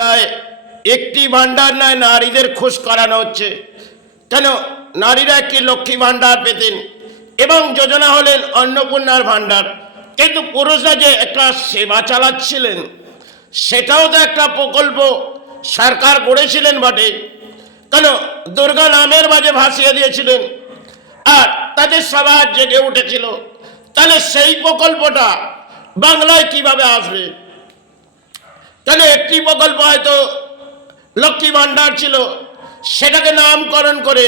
প্রায় একটি ভান্ডার নয়, নারীদের খোঁজ করানো হচ্ছে। কেন? নারীরা একটি লক্ষ্মী ভান্ডার পেতেন এবং যোজনা হলেন অন্নপূর্ণার ভান্ডার, কিন্তু পুরুষরা যে একটা সেবা চালাচ্ছিলেন সেটাও তো একটা প্রকল্প সরকার করেছিলেন বটে। কেন? দুর্গা নামের মাঝে ভাসিয়ে দিয়েছিলেন আর তাদের সবার জেগে উঠেছিল। তাহলে সেই প্রকল্পটা বাংলায় কিভাবে আসবে? কেন? একটি প্রকল্প হয়তো লক্ষ্মী ভান্ডার ছিল, সেটাকে নামকরণ করে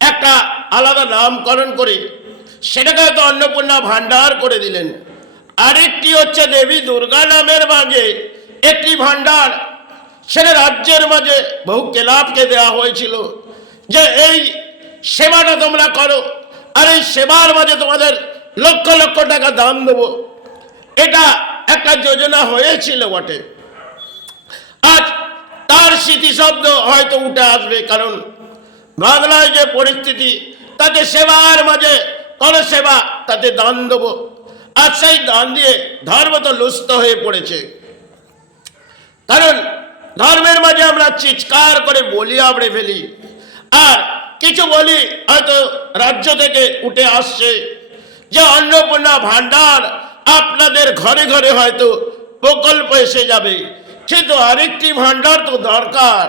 একটা আলাদা নামকরণ করে সেটাকে হয়তো অন্নপূর্ণা ভান্ডার করে দিলেন। আরেকটি হচ্ছে দেবী দুর্গা নামের মাঝে একটি ভান্ডার, সেটা রাজ্যের মাঝে বহু ক্লাবকে দেওয়া হয়েছিল যে এই সেবাটা তোমরা করো আর এই সেবার মাঝে তোমাদের লক্ষ লক্ষ টাকা দাম দেবো। এটা একটা যোজনা হয়েছিল বটে। আজ তার স্মৃতিশব্দ হয়তো উঠে আসবে, কারণ বাংলায় যে পরিস্থিতি, তাতে সেবার মাঝে কোনো সেবা তাতে দান দেবো, আর সেই দান দিয়ে ধর্ম তো লুপ্ত হয়ে পড়েছে। কারণ ধর্মের মাঝে আমরা চিৎকার করে বলি আবড়ে ফেলি, আর কিছু বলি হয়তো রাজ্য থেকে উঠে আসছে যে অন্নপূর্ণা ভান্ডার আপনাদের ঘরে ঘরে হয়তো প্রকল্প এসে যাবে, কিন্তু আরেকটি ভান্ডার তো দরকার।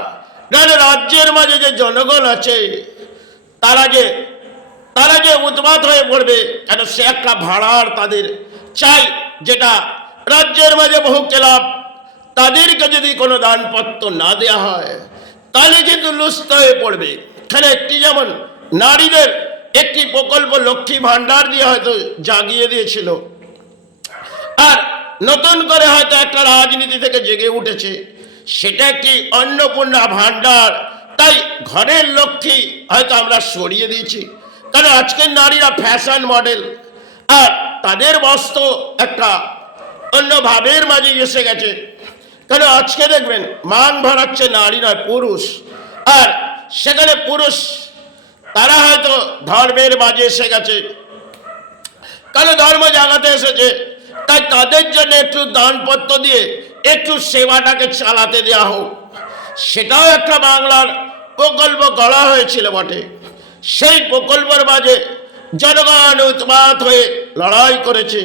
নাহলে রাজ্যের মাঝে যে জনগণ আছে তারা যে উন্মাদ হয়ে পড়বে। কেন? সে একটা ভাড়ার তাদের চাই, যেটা রাজ্যের মাঝে বহু ক্লাব, তাদেরকে যদি কোনো দানপত্র না দেওয়া হয় তাহলে কিন্তু লুপ্ত হয়ে পড়বে। এখানে একটি যেমন নারীদের একটি প্রকল্প লক্ষ্মী ভান্ডার দিয়ে হয়তো জাগিয়ে দিয়েছিল, আর নতুন করে হয়তো একটা রাজনীতি থেকে জেগে উঠেছে, সেটা একটি অন্নপূর্ণা ভান্ডার। তাই ঘরের লক্ষ্মী হয়তো আমরা সরিয়ে দিয়েছি, কারণ আজকের নারীরা ফ্যাশন মডেল, আর তাদের বস্ত্র একটা অন্য ভাবের মাঝে এসে গেছে। কেন? আজকে দেখবেন মান ভরাচ্ছে নারী নয়, পুরুষ, আর সেখানে পুরুষ তারা হয়তো ধর্মের মাঝে এসে গেছে, কারণ ধর্ম জাগাতে এসেছে। তাই তাদের জন্য একটু দানপত্র দিয়ে একটু সেবাটাকে চালাতে দেওয়া হোক, সেটাও একটা বাংলার প্রকল্প করা হয়েছিল বটে। সেই প্রকল্পের মাঝে জনগণ উৎপাত হয়ে লড়াই করেছে,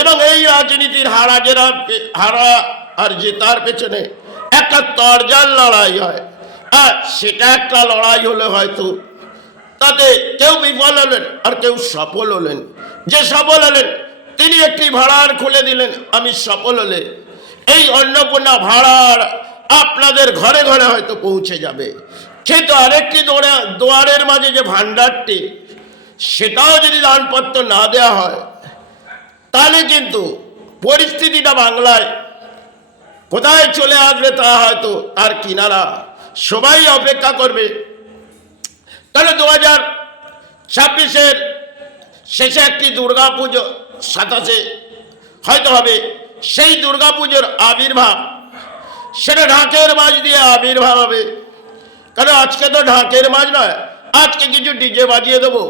এবং এই রাজনীতির হারা আর জেতার পেছনে একটা তরজাল লড়াই হয়, আর সেটা একটা লড়াই হলে হয়তো তাতে কেউ বিফল হলেন আর কেউ সফল হলেন। যে সফল হলেন তিনি একটি ভাড়ার খুলে দিলেন, আমি সফল হলে এই অন্নপূর্ণা ভাড়ার আপনাদের ঘরে ঘরে হয়তো পৌঁছে যাবে। কিন্তু আরেকটি দুয়ারের মাঝে যে ভান্ডারটি, সেটাও যদি দানপত্র না দেওয়া হয় তাহলে কিন্তু পরিস্থিতিটা বাংলায় কোথায় চলে আসবে তা হয়তো তার কিনারা সবাই অপেক্ষা করবে। তাহলে 2026-এর শেষে একটি দুর্গা পুজো 27-এ হয়তো হবে, সেই দুর্গা পুজোর আবির্ভাব সেটা ঢাকের মাঝ দিয়ে আবির্ভাব হবে। কারণ আজকে তো ঢাকের মাঝ নয়, আজকে কিছু ডিজে বাজিয়ে দেবো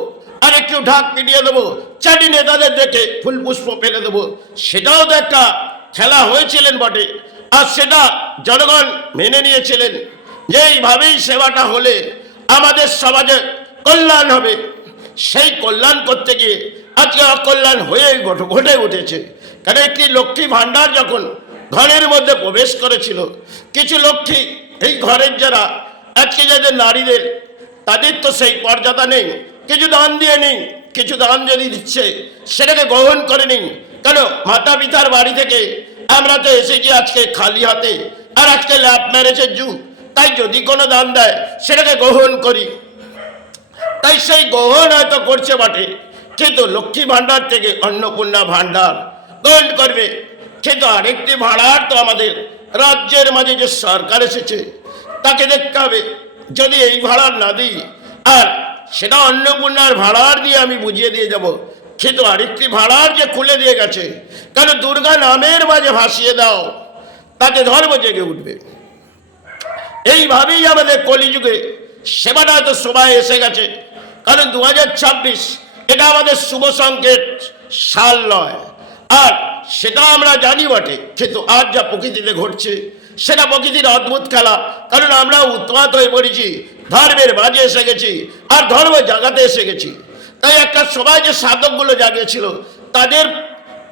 আর একটু ঢাক পিটিয়ে দেবো, চারি নেতাদের দেখে ফুল পুষ্প ফেলে দেবো। সেটাও তো একটা খেলা হয়েছিলেন বটে, আর সেটা জনগণ মেনে নিয়েছিলেন যে এইভাবেই সেবাটা হলে আমাদের সমাজে কল্যাণ হবে। সেই কল্যাণ করতে গিয়ে আজকে অকল্যাণ হয়ে ঘটে উঠেছে। কারণ একটি লক্ষ্মী ভান্ডার যখন ঘরের মধ্যে প্রবেশ করেছিল, কিছু লক্ষ্মী এই ঘরের যারা আজকে যাদের নারীদের, তাদের তো সেই মর্যাদা নেই, কিছু দান দিয়ে নেই, কিছু দান যদি দিচ্ছে সেটাকে গ্রহণ করে নেই। কেন? মাতা পিতার বাড়ি থেকে আমরা তো এসেছি আজকে খালি হাতে, আর আজকে ল্যাব ম্যারেজের যুগ, তাই যদি কোনো দান দেয় সেটাকে গ্রহণ করি। তাই সেই গ্রহণ হয়তো করছে বটে, কিন্তু লক্ষ্মী ভান্ডার থেকে অন্নপূর্ণা ভান্ডার গ্রহণ করবে। কিন্তু আরেকটি ভাড়ার তো আমাদের রাজ্যের মাঝে যে সরকার এসেছে তাকে দেখতে হবে। যদি এই ভাড়ার না দিই, আর সেটা অন্নপূর্ণার ভাড়ার দিয়ে আমি বুঝিয়ে দিয়ে যাব, কিন্তু আরেকটি ভাড়ার যে খুলে দিয়ে গেছে, কারণ দুর্গা নামের মাঝে ভাসিয়ে দাও, তাতে ধর্ম জেগে উঠবে। এইভাবেই আমাদের কলিযুগে সেবাটা হয়তো সবাই এসে গেছে। কারণ 2026 এটা আমাদের শুভ সংকেত সাল নয়, আর সেটা আমরা জানি বটে, কিন্তু আজ যা প্রকৃতিতে ঘটছে সেটা প্রকৃতির অদ্ভুত খেলা। কারণ আমরা উন্মাদ হয়ে পড়েছি, ধর্মের মাঝে এসে গেছি আর ধর্ম জাগাতে এসে গেছি। তাই একটা সময় যে সাধকগুলো জাগিয়েছিল,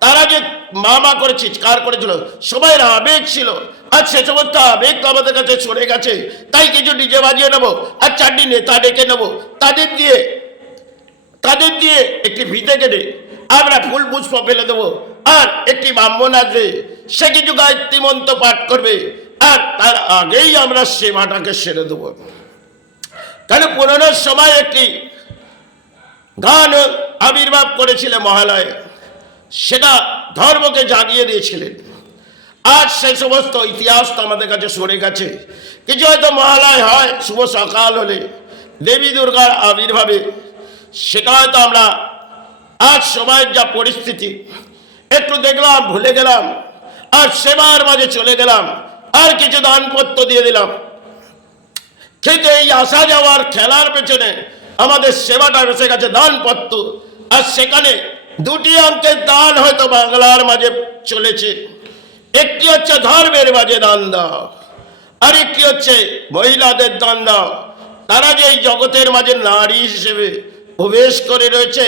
তারা যে মা করে চিৎকার করেছিল, সবাইয়ের আবেগ ছিল। আর সে সমস্ত আবেগ তো আমাদের কাছে সরে গেছে। তাই কিছু ডিজে বাজিয়ে নেবো আর 4টি নেতা ডেকে নেবো, তাদের দিয়ে একটি ভিতে কেটে আমরা ফুল পুষ্প ফেলে দেবো। আর একটি ব্রাহ্মণ আসবে, সে কিছু গায়ত্রী মন্ত্র পাঠ করবে, আর তার আগেই আমরা সেবাটাকে সেরে দেবো। তাহলে পুরোনো সময় একটি গান আবির্ভাব করেছিলেন মহালয়ে, সেটা ধর্মকে জাগিয়ে দিয়েছিলেন। আজ সেই সমস্ত ইতিহাস তো আমাদের কাছে সরে গেছে। কিছু হয়তো মহালয় হয় শুভ সকাল হলে দেবী দুর্গার আবির্ভাবে, সেটা হয়তো আমরা আজ সময়ের যা পরিস্থিতি একটু দেখলাম, ভুলে গেলাম, আর সেবার মাঝে চলে গেলাম, আর কিছু দানপত্র দিয়ে দিলাম। কিন্তু এই আসা যাওয়ার খেলার পেছনে আমাদের সেবাটা এসে গেছে দানপত্র। আর সেখানে 2টি অঙ্কের দান হয়তো বাংলার মাঝে চলেছে। একটি হচ্ছে ধর্মের মাঝে দান দাও, আর একটি হচ্ছে মহিলাদের দান দাও। তারা যে এই জগতের মাঝে নারী হিসেবে প্রবেশ করে রয়েছে,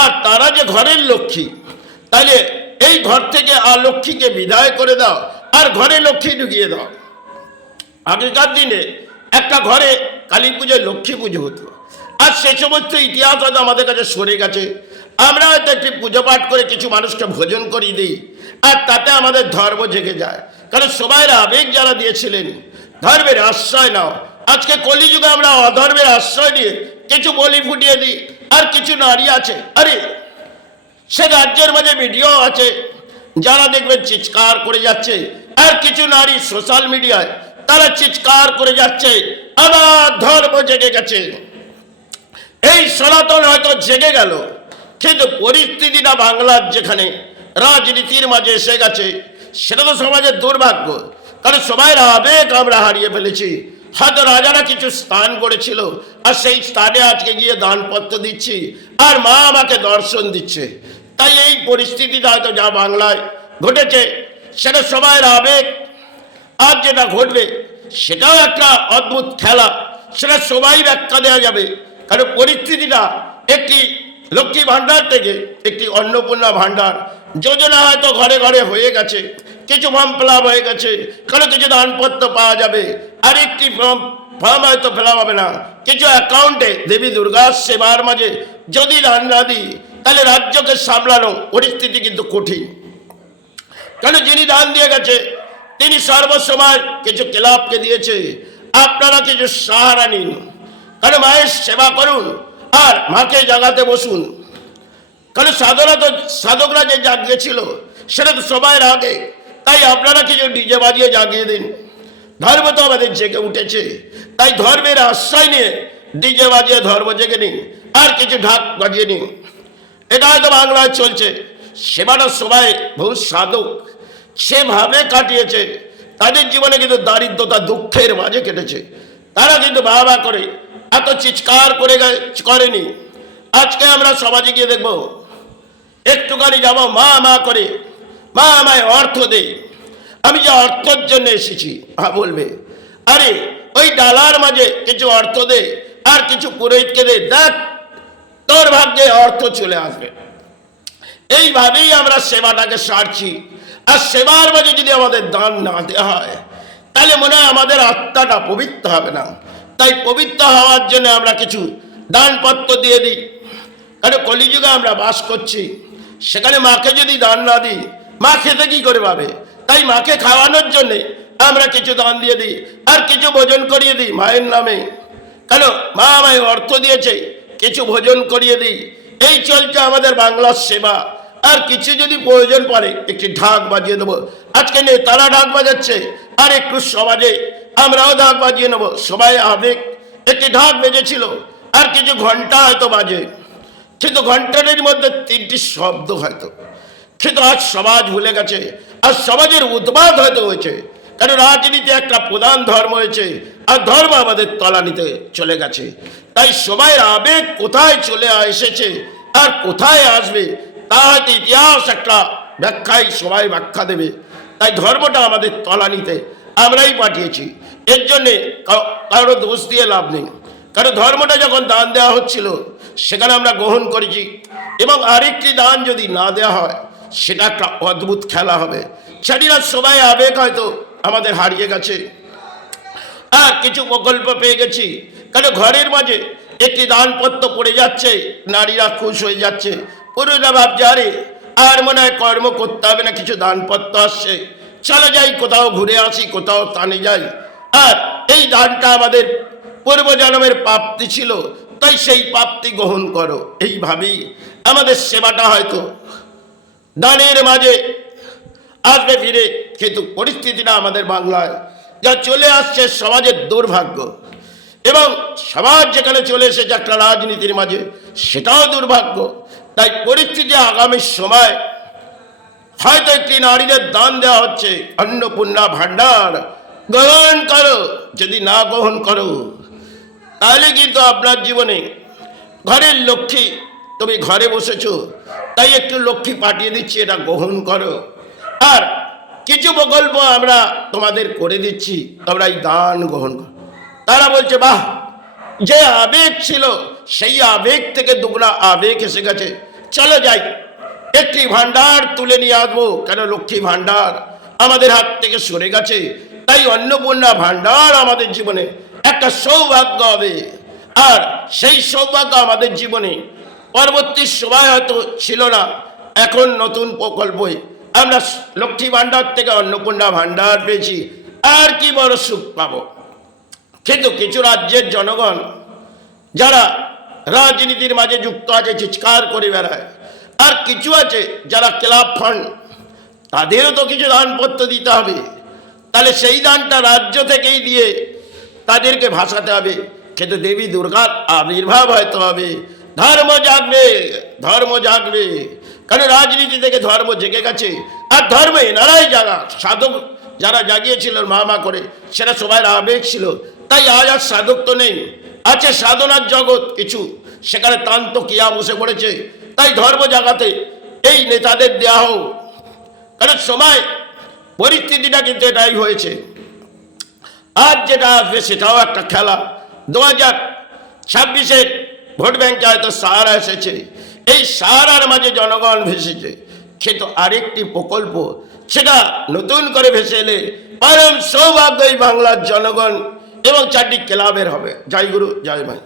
আর তারা যে ঘরের লক্ষ্মী, তাহলে এই ঘর থেকে আর লক্ষ্মীকে বিদায় করে দাও, আর ঘরে লক্ষ্মী ঢুকিয়ে দাও। আগেকার দিনে একটা ঘরে কালী পুজোয় লক্ষ্মী পুজো হতো, আর সে সমস্ত ইতিহাস হয়তো আমাদের কাছে সরে গেছে। আমরা হয়তো একটি পুজো পাঠ করে কিছু মানুষকে ভোজন করিয়ে দিই, আর তাতে আমাদের ধর্ম জেগে যায়। কারণ সবাই আবেগ যারা দিয়েছিলেন, ধর্মের আশ্রয় নাও। আজকে কলিযুগে আমরা অধর্মের আশ্রয় নিয়ে কিছু বলি ফুটিয়ে দিই। আর কিছু নারী আছে, আরে সে রাজ্যের মাঝে ভিডিও আছে, যারা দেখবেন চিৎকার করে যাচ্ছে। আর কিছু নারী সোশ্যাল মিডিয়ায় তারা চিৎকার করে যাচ্ছে, আমার ধর্ম জেগে গেছে। এই সনাতন হয়তো জেগে গেল, কিন্তু পরিস্থিতিটা বাংলার যেখানে রাজনীতির মাঝে এসে গেছে, সেটা তো সমাজের দুর্ভাগ্য। কারণ সবাই আবেগ আমরা হারিয়ে ফেলেছি। হয়তো রাজারা কিছু স্থান করেছিল, আর সেই স্থানে আজকে গিয়ে দানপত্র দিচ্ছি, আর মা আমাকে দর্শন দিচ্ছে। তাই এই পরিস্থিতিটা হয়তো যা বাংলায় ঘটেছে, সেটা সবাই আবেগ। আর যেটা ঘটবে সেটাও একটা অদ্ভুত খেলা, সেটা সবাই ব্যাখ্যা দেওয়া যাবে। কারণ পরিস্থিতিটা একটি লক্ষ্মী ভাণ্ডার থেকে একটি অন্নপূর্ণা ভাণ্ডার যোজনা হয়তো ঘরে ঘরে হয়ে গেছে, কিছু ফর্ম ফিল আপ হয়ে গেছে, কারো কিছু দানপত্র পাওয়া যাবে, আর একটি ফর্ম হয়তো ফিল আপ হবে না। কিছু অ্যাকাউন্টে দেবী দুর্গার সেবার মাঝে যদি দান না দিই, তাহলে রাজ্যকে সামলানো পরিস্থিতি কিন্তু কঠিন। কারণ যিনি দান দিয়ে গেছে, তিনি সর্বসময় কিছু ক্লাবকে দিয়েছে, আপনারা কিছু সাহারা নিন। কারণ মায়ের সেবা করুন আর মাকে জাগাতে বসুন। কারণ সাধকরা যে জাগিয়েছিল সেটা তো সবাই আগে। তাই আপনারা কিছু ডিজে বাজিয়ে জাগিয়ে দিন। ধর্ম তো আমাদের জেগে উঠেছে, তাই ধর্মের আশ্রয় নিয়ে ডিজে বাজিয়ে ধর্ম জেগে নিন, আর কিছু ঢাক বাজিয়ে নিন। এটা হয়তো বাংলায় চলছে। সেবাটা সবাই বহু সাধক সেভাবে কাটিয়েছে, তাদের জীবনে কিন্তু দারিদ্রতা দুঃখের মাঝে কেটেছে। তারা কিন্তু বাবা করে এত চিৎকার করেনি। আজকে আমরা সমাজে গিয়ে দেখবো, একটুখানি যাবো মা মা করে, মা আমায় অর্থ দে, আমি যে অর্থের জন্য এসেছি। বলবে আরে ওই ডালার মাঝে কিছু অর্থ দে, আর কিছু পুরোহিতকে দে, দেখ তোর ভাগ্যে অর্থ চলে আসবে। এইভাবেই আমরা সেবাটাকে সারছি। আর সেবার মাঝে যদি আমাদের দান না দেওয়া হয়, তাহলে মনে হয় আমাদের আত্মাটা পবিত্র হবে না। তাই পবিত্র হওয়ার জন্য আমরা কিছু দানপত্র দিয়ে দিই। কারণ কলিযুগে আমরা বাস করছি, সেখানে মাকে যদি দান না দিই, মা খেতে কি করে পাবে? তাই মাকে খাওয়ানোর জন্যে আমরা কিছু দান দিয়ে দিই, আর কিছু ভোজন করিয়ে দিই মায়ের নামে। কেন? মা আমায় অর্থ দিয়েছে, কিছু ভোজন করিয়ে দিই। এই চলছে আমাদের বাংলার সেবা। আর কিছু যদি প্রয়োজন পড়ে একটি ঢাক বাজিয়ে দেবো। আজকে নেতারা ঢাক বাজাচ্ছে, আর একটু সমাজে আমরাও ঢাক বাজিয়ে নেবো। সবাই আবেগ, একটি ঢাক বেজেছিল, আর কিছু ঘন্টা হয়তো বাজে, কিন্তু ঘন্টাটির মধ্যে 3টি শব্দ হয়তো। কিন্তু আজ সমাজ ভুলে গেছে, আর সমাজের উদ্বাদ হয়তো হয়েছে। কারণ রাজনীতি একটা প্রধান ধর্ম হয়েছে, আর ধর্ম আমাদের তলানিতে চলে গেছে। তাই সবাই আবেগ কোথায় চলে এসেছে আর কোথায় আসবে, তা হয়তো ইতিহাস একটা ব্যাখ্যায় সবাই ব্যাখ্যা দেবে। তাই ধর্মটা আমাদের তলানিতে, আমরাই পাঠিয়েছি। এর জন্যে কারো দোষ দিয়ে লাভ নেই। কারণ ধর্মটা যখন দান দেওয়া হচ্ছিল সেখানে আমরা গ্রহণ করেছি, এবং আরেকটি দান যদি না দেওয়া হয় সেটা একটা অদ্ভুত খেলা হবে। সেটিরা সবাই আবেগ হয়তো আমাদের হারিয়ে গেছে। আর কিছু প্রকল্প পেয়ে গেছি, কারণ ঘরের মাঝে একটি দানপত্র পড়ে যাচ্ছে, নারীরা খুশ হয়ে যাচ্ছে, পুরুষরা ভাবছে আরে আর মনে হয় কর্ম করতে হবে না, কিছু দানপত্র আসছে, চলে যাই কোথাও ঘুরে আসি, কোথাও টানে যাই। আর এই দানটা আমাদের পূর্বজন্মের প্রাপ্তি ছিল, তাই সেই প্রাপ্তি গ্রহণ করো। এইভাবেই আমাদের সেবাটা হয়তো দানের মাঝে আসবে ফিরে। কিন্তু পরিস্থিতিটা আমাদের বাংলায় যা চলে আসছে সমাজের দুর্ভাগ্য, এবং সমাজ যেখানে চলে এসেছে একটা রাজনীতির মাঝে, সেটাও দুর্ভাগ্য। তাই পরিস্থিতি আগামী সময় হয়তো একটি নারীদের দান দেওয়া হচ্ছে, অন্নপূর্ণা ভাণ্ডার গ্রহণ করো। যদি না গ্রহণ করো তাহলে কিন্তু আপনার জীবনে ঘরের লক্ষ্মী, তুমি ঘরে বসেছো তাই একটু লক্ষ্মী পাঠিয়ে দিচ্ছি, এটা গ্রহণ করো। আর কিছু প্রকল্প আমরা তোমাদের করে দিচ্ছি, তোমরা এই দান গ্রহণ করো। তারা বলছে বাহ, যে আবেগ ছিল সেই আবেগ থেকে দুগুণা আবেগ এসে গেছে, চলো যাই একটি ভাণ্ডার তুলে নিয়ে আসবো। কেন লক্ষ্মী ভাণ্ডার আমাদের হাত থেকে সরে গেছে, তাই অন্নপূর্ণা ভাণ্ডার আমাদের জীবনে একটা সৌভাগ্য হবে। আর সেই সৌভাগ্য আমাদের জীবনে পরবর্তী সময় হয়তো ছিল না, এখন নতুন প্রকল্পে আমরা লক্ষ্মী ভাণ্ডার থেকে অন্নপূর্ণা ভাণ্ডার পেয়েছি, আর কি বড় সুখ পাবো। কিন্তু কিছু রাজ্যের জনগণ যারা রাজনীতির মাঝে যুক্ত আছে চিৎকার করে বেড়ায়, আর কিছু আছে যারা ক্লাব ফান্ড, তাদেরও তো কিছু দানপত্র দিতে হবে। তাহলে সেই দানটা রাজ্য থেকেই দিয়ে তাদেরকে ভাসাতে হবে। কিন্তু দেবী দুর্গার আবির্ভাব হয়তো হবে, ধর্ম জাগবে, ধর্ম জাগবে। কারণ রাজনীতি থেকে ধর্ম জেগে গেছে, আর ধর্ম এনারাই জাগা। সাধক যারা জাগিয়েছিল মা করে, সেটা সবাই আবেগ ছিল। তাই আজ আর সাধক তো নেই, আছে সাধনার জগৎ কিছু, সেখানে তান্ত কিয়া বসে পড়েছে। তাই ধর্ম জাগাতে এই নেতাদের দেওয়া হোক। কারণ সময় পরিস্থিতিটা কিন্তু এটাই হয়েছে। আজ যেটা আসবে সেটাও একটা খেলা। 2026-এর ভোট ব্যাংকে হয়তো সাহারা এসেছে, এই সাহারার মাঝে জনগণ ভেসেছে। কিন্তু আরেকটি প্রকল্প সেটা নতুন করে ভেসে এলে পরম সৌভাগ্য এই বাংলার জনগণ এবং চারটি ক্লাবের হবে। জয় গুরু, জয় ভাই।